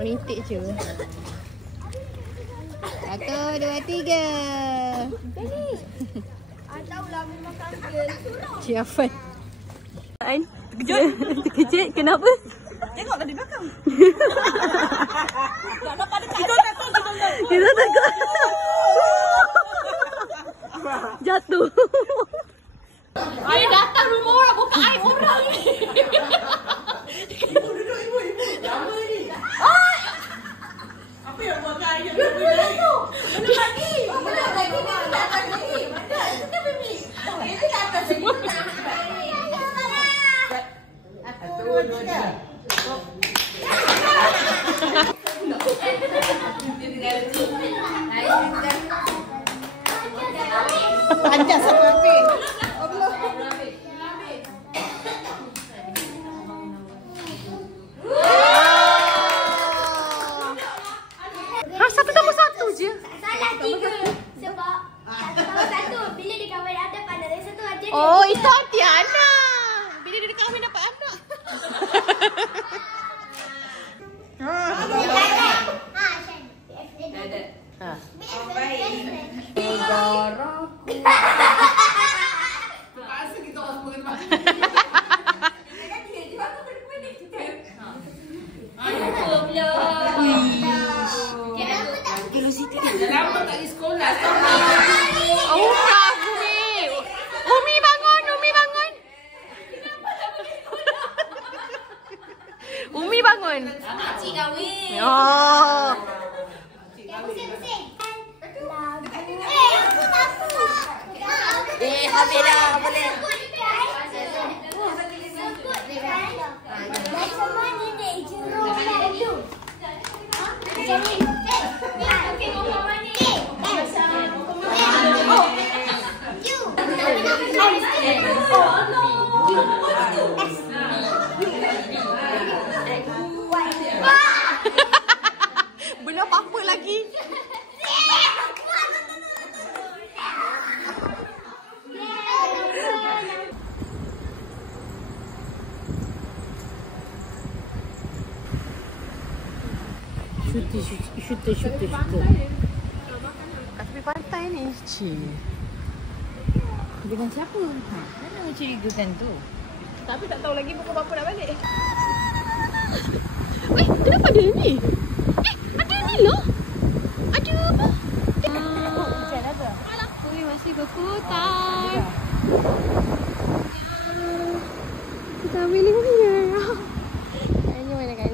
Merintik je. 1, 2, 3. Tahulah memang kambil. Cik Afan. Terkejut? Terkejut? Kenapa? Tengoklah di belakang. Kita takut. Jatuh. Air datang rumah orang, buka air orang ni. Ibu duduk, ibu. Lama ni. Apa yang buat air? Belum lagi. Belum lagi. Dia tak atas lagi. Mana? Kita pergi. Dia tak atas lagi. Satu, dua, tiga. Panjang satu habis. Satu tambah satu je. Salah 3. Sebab satu. Bila dia kahwin ada pada dari satu aja. Oh, itu hati anak. Bila dia kahwin dapat anak. Lama tak di sekolah. Umi bangun, Umi bangun. Umi bangun. Makcik kahwin. Oh. Pusing-pusing. Habis dah. Boleh. Belum apa-apa lagi. Shooter. Kat tepi pantai ni. Cik. Dengan siapa? Mana mencurigakan tu? Tapi tak tahu lagi pukul berapa nak balik. Weh, kenapa ada ni? Ada ni loh. Ada apa? Hujan apa? Weh, masih berputar. Kita ambil ni punya. Ini mana kan?